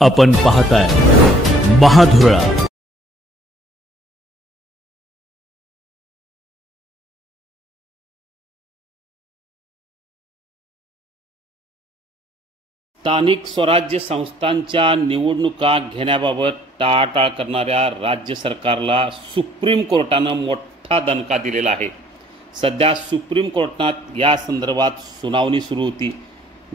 आपण पाहताय महाधुरळा। स्थानिक स्वराज्य संस्थांच्या निवडणुका घेण्याबाबत टाळाटाळ करणाऱ्या राज्य सरकारला सुप्रीम कोर्टानं मोठा दणका दिलेला आहे। सध्या सुप्रीम कोर्टात या संदर्भात सुनावणी सुरू होती।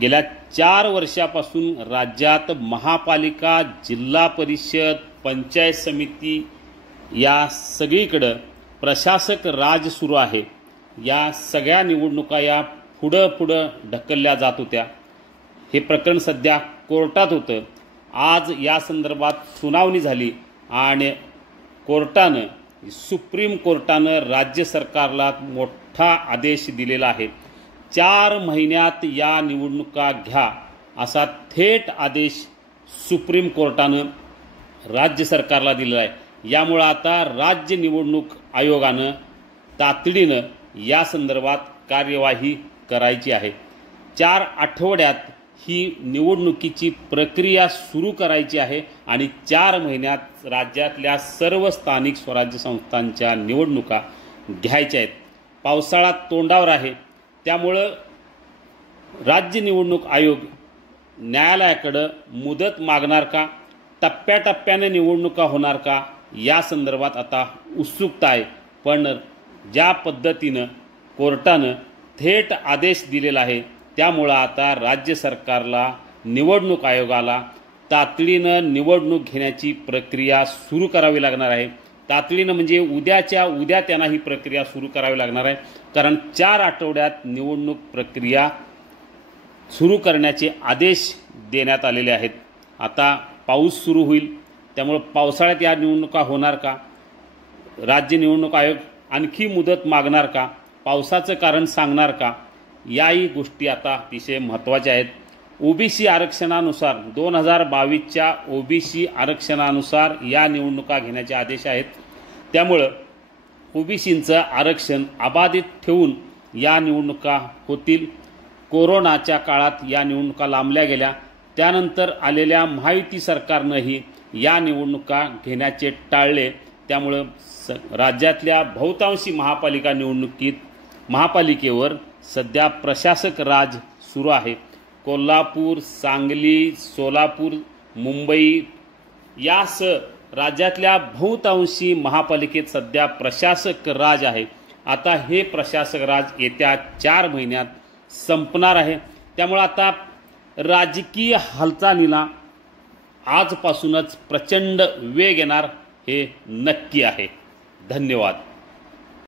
गेल्या 4 वर्षापासून राज्यात महापालिका, जिल्हा परिषद, पंचायत समिती या सगळीकडे प्रशासक राज सुरू आहे। या सगळ्या निवडणुका या पुढे ढकलल्या जात होत्या। हे प्रकरण सध्या कोर्टात होतं। आज या संदर्भात सुनावणी झाली आणि सुप्रीम कोर्टानं राज्य सरकारला मोठा आदेश दिलेला आहे। 4 महिन्यात या निवडणुका घ्या असा थेट आदेश सुप्रीम कोर्टानं राज्य सरकारला दिलेला आहे। यामुळे आता राज्य निवडणूक आयोगानं तातडीनं या संदर्भात कार्यवाही करायची आहे। 4 आठवड्यात ही निवडणुकीची प्रक्रिया सुरू करायची आहे आणि 4 महिन्यात राज्यातल्या सर्व स्थानिक स्वराज्य संस्थांच्या निवडणुका घ्यायच्या आहेत। पावसाळा तोंडावर आहे, त्यामुळे राज्य निवडणूक आयोग न्यायालयाकडे मुदत मागणार का, टप्प्याटप्प्याने निवडणुका होणार का, या संदर्भात आता उत्सुकता आहे। पण ज्या पद्धतीनं कोर्टानं थेट आदेश दिलेला आहे, त्यामुळे आता राज्य सरकारला, निवडणूक आयोगाला तातडीनं निवडणूक घेण्याची प्रक्रिया सुरू करावी लागणार आहे। तातडीनं म्हणजे उद्याच्या उद्या त्यांना ही प्रक्रिया सुरू करावी लागणार आहे, कारण 4 आठवड्यात निवडणूक प्रक्रिया सुरू करण्याचे आदेश देण्यात आलेले आहेत। आता पाऊस सुरू होईल, त्यामुळे पावसाळ्यात या निवडणुका होणार का, राज्य निवडणूक आयोग आणखी मुदत मागणार का, पावसाचं कारण सांगणार का, याही गोष्टी आता अतिशय महत्त्वाच्या आहेत। ओबीसी आरक्षणानुसार 2022च्या ओबीसी आरक्षणानुसार या निवडणुका घेण्याचे आदेश आहेत। त्यामुळे ओबीसींचं आरक्षण अबाधित ठेवून या निवडणुका होतील। कोरोनाच्या काळात या निवडणुका लांबल्या गेल्या, त्यानंतर आलेल्या महायुती सरकारनंही या निवडणुका घेण्याचे टाळले। त्यामुळे राज्यातल्या बहुतांशी महापालिकेवर सध्या प्रशासक राज सुरू आहे। कोल्हापूर, सांगली, सोलापूर, मुंबई यासह राज्यातल्या बहुतांशी महापालिकेत सध्या प्रशासक राज आहे। आता हे प्रशासक राज येत्या 4 महिन्यात संपणार आहे। त्यामुळे आता राजकीय हालचालीला आजपासूनच प्रचंड वेग येणार हे नक्की आहे। धन्यवाद।